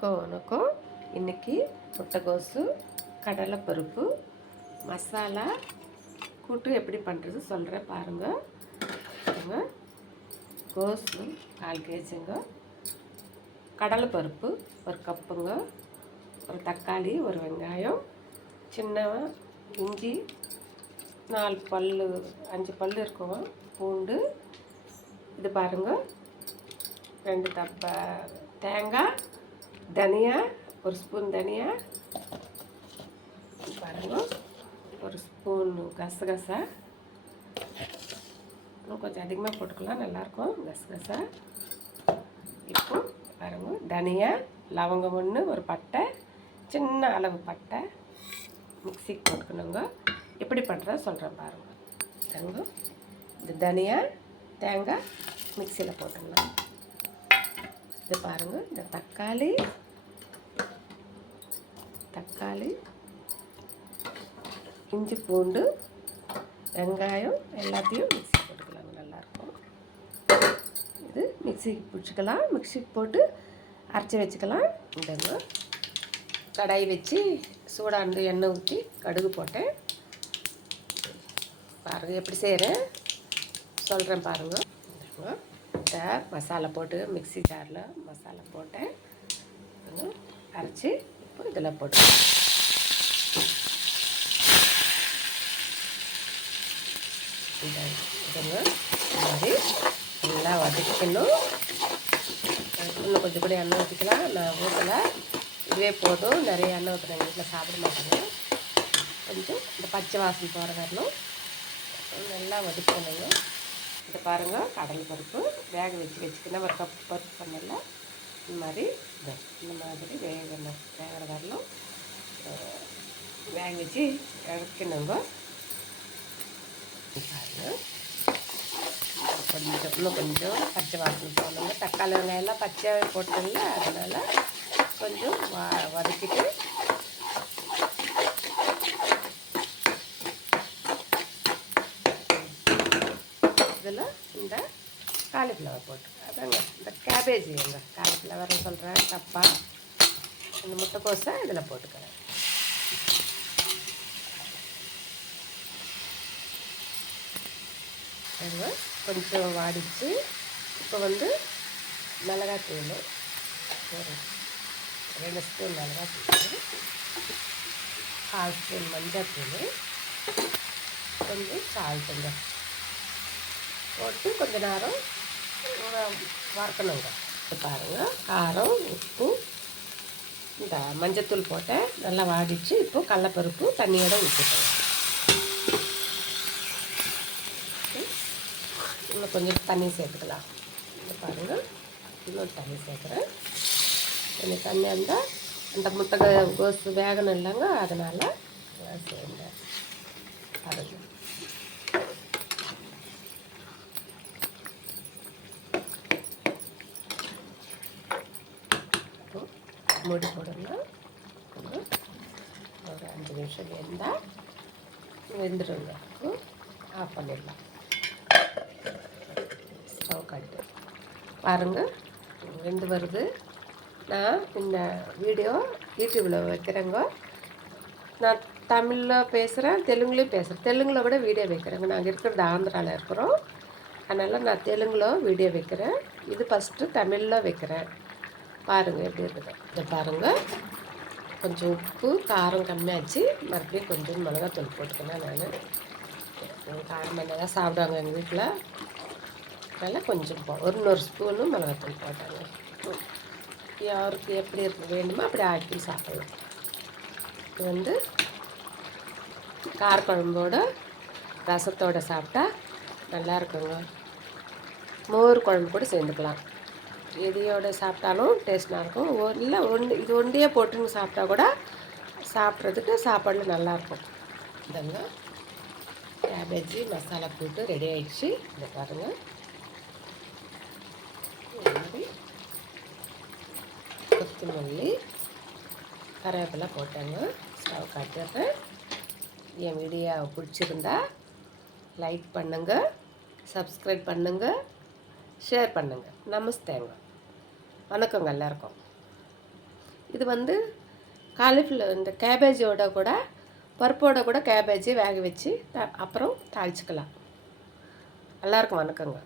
வணக்கம். இன்றைக்கி முட்டைகோசு கடலைப்பருப்பு மசாலா கூட்டு எப்படி பண்ணுறது சொல்கிறேன் பாருங்கள். கோசு 4 கேஜிங்க, கடலைப்பருப்பு 1 கப்புங்க, ஒரு தக்காளி, ஒரு வெங்காயம், சின்ன இஞ்சி 4 பல் 5 பல் இருக்குங்க, பூண்டு, இது பாருங்கள் 2 டப்பா தேங்காய், தனியா 1 ஸ்பூன் தனியா பாருங்கள், 1 ஸ்பூன் கசகசா, இன்னும் கொஞ்சம் அதிகமாக போட்டுக்கலாம், நல்லாயிருக்கும் கசகசா. இப்போ பாருங்கள் தனியா, லவங்கம் 1, ஒரு பட்டை, சின்ன அளவு பட்டை மிக்சிக்கு போட்டுக்கணுங்க. எப்படி பண்ணுறத சொல்கிறேன் பாருங்கள். இந்த தனியா தேங்காய் மிக்சியில் போட்டுக்கலாம். இது பாருங்கள், இந்த தக்காளி இஞ்சி பூண்டு வெங்காயம் எல்லாத்தையும் மிக்சி போட்டுக்கலாங்க, நல்லாயிருக்கும். இது மிக்சிக்கு பிடிச்சிக்கலாம், மிக்சிக்கு போட்டு அரைச்சி வச்சுக்கலாம். இந்தங்க கடாய் வச்சு சூடாண்டு எண்ணெய் ஊற்றி கடுகு போட்டேன். பாருங்கள் எப்படி செய்கிறேன் சொல்கிறேன் பாருங்கள். இந்த மசாலா போட்டு மிக்சி ஜாரில் மசாலா போட்டேன், அரைச்சி இப்போ இதில் போட்டு இதுங்க மாதிரி நல்லா வதக்கணும். இன்னும் கொஞ்சம் கூட எண்ணெய் ஊற்றிக்கலாம், நான் ஊற்றலை, இதுவே போதும். நிறைய எண்ணெய் ஊற்றுறேன், எங்கள் வீட்டில் சாப்பிட மாட்டாங்க. கொஞ்சம் இந்த பச்சை வாசனை போகிற வரணும், நல்லா வதக்கணுங்க. இந்த பாருங்கள் கடலைப்பருப்பு வேக வச்சுக்கினா 1 கப் பருப்பு பண்ணல, இந்த மாதிரி வேகிற வரலும் வேக வச்சு இறக்கணுங்க. பாருங்கள் இன்னும் கொஞ்சம் பச்சை வாசனை போடணுங்க. தக்காளி வெங்காயம்லாம் பச்சையாக போட்டதில்ல, அதனால் கொஞ்சம் வதக்கிட்டு இதில் இந்த காலிஃப்ளவர் போட்டு அதாங்க இந்த கேபேஜ் எங்க காலிஃப்ளவர்னு சொல்கிறேன் தப்பா, இந்த முட்டைக்கோஸை இதில் போட்டுக்கிறேன். கொஞ்சம் வாடிச்சு. இப்போ மிளகாத்தூள் ஒரு 2 ஸ்பூன் மிளகாத்தூள், 1/4 ஸ்பூன் மஞ்சள்தூள், கொஞ்சம் சால்ட்டுங்க போட்டு கொஞ்ச நேரம் வறுக்கணுங்க. பாருங்கள் காரம் உப்பு இந்த மஞ்சத்தூள் போட்டேன், நல்லா வாடிச்சு. இப்போ கடலைப்பருப்பு தண்ணியோடு ஊற்றிட்டேன். இன்னும் கொஞ்சம் தண்ணி சேர்த்துக்கலாம். இந்த பாருங்கள் இன்னும் தண்ணி சேர்க்குறேன். கொஞ்சம் தண்ணி இருந்தால் அந்த முட்டை கோசு வேகணும் இல்லைங்க, அதனால் சேர்ந்தேன். பாருங்கள் மூடி போடுங்க. ஒரு 5 நிமிஷம் வெந்துடுங்க. ஆஃப் பண்ணிடலாம். ஸ்டவ் கட்டு பாருங்கள் வெந்து வருது. நான் இந்த வீடியோ யூடியூப்பில் வைக்கிறேங்க. நான் தமிழில் பேசுகிறேன், தெலுங்குலேயும் பேசுகிறேன். தெலுங்கில் கூட வீடியோ வைக்கிறேங்க. நாங்கள் இருக்கிறது ஆந்திராவில் இருக்கிறோம், அதனால் நான் தெலுங்கில் வீடியோ வைக்கிறேன். இது ஃபஸ்ட்டு தமிழில் வைக்கிறேன். பாருங்கள் எப்படி இருக்குது. இதை பாருங்கள் கொஞ்சம் உப்பு காரம் கம்மியாச்சு, மறுபடியும் கொஞ்சம் மிளகாத்தூள் போட்டுக்கணும். நான் காரம் பண்ணி தான் சாப்பிடுவாங்க எங்கள் வீட்டில், அதனால் கொஞ்சம் ஒரு 1 ஸ்பூனு மிளகாத்தூள் போட்டாங்க. யாருக்கு எப்படி இருக்கு வேணுமோ அப்படி ஆக்கி சாப்பிடலாம். இது காரக்குழம்போட ரசத்தோடு சாப்பிட்டா நல்லா இருக்குங்க. மோர் குழம்பு கூட சேர்ந்துக்கலாம், எதையோடு சாப்பிட்டாலும் டேஸ்ட்டாக இருக்கும். இல்லை இது ஒன்றையே போட்டுன்னு சாப்பிட்டா கூட சாப்பிட்றதுக்கு சாப்பாடில் நல்லாயிருக்கும். இந்தங்க கேபேஜி மசாலா போட்டு ரெடி ஆகிடுச்சு. இதை பாருங்கள் கொத்தமல்லி கருவேப்பிலை போட்டாங்க. ஸ்டவ் காட்டுறேன். என் வீடியோ பிடிச்சிருந்தா லைக் பண்ணுங்கள், சப்ஸ்கிரைப் பண்ணுங்கள், ஷேர் பண்ணுங்கள். நமஸ்தேங்க. வணக்கங்க எல்லாருக்கும். இது வந்து காலிஃப்ளவர் இந்த கேபேஜோட கூட பருப்போட கூட கேபேஜை வேக வச்சு அப்புறம் தாளிச்சிக்கலாம். எல்லாருக்கும் வணக்கங்க.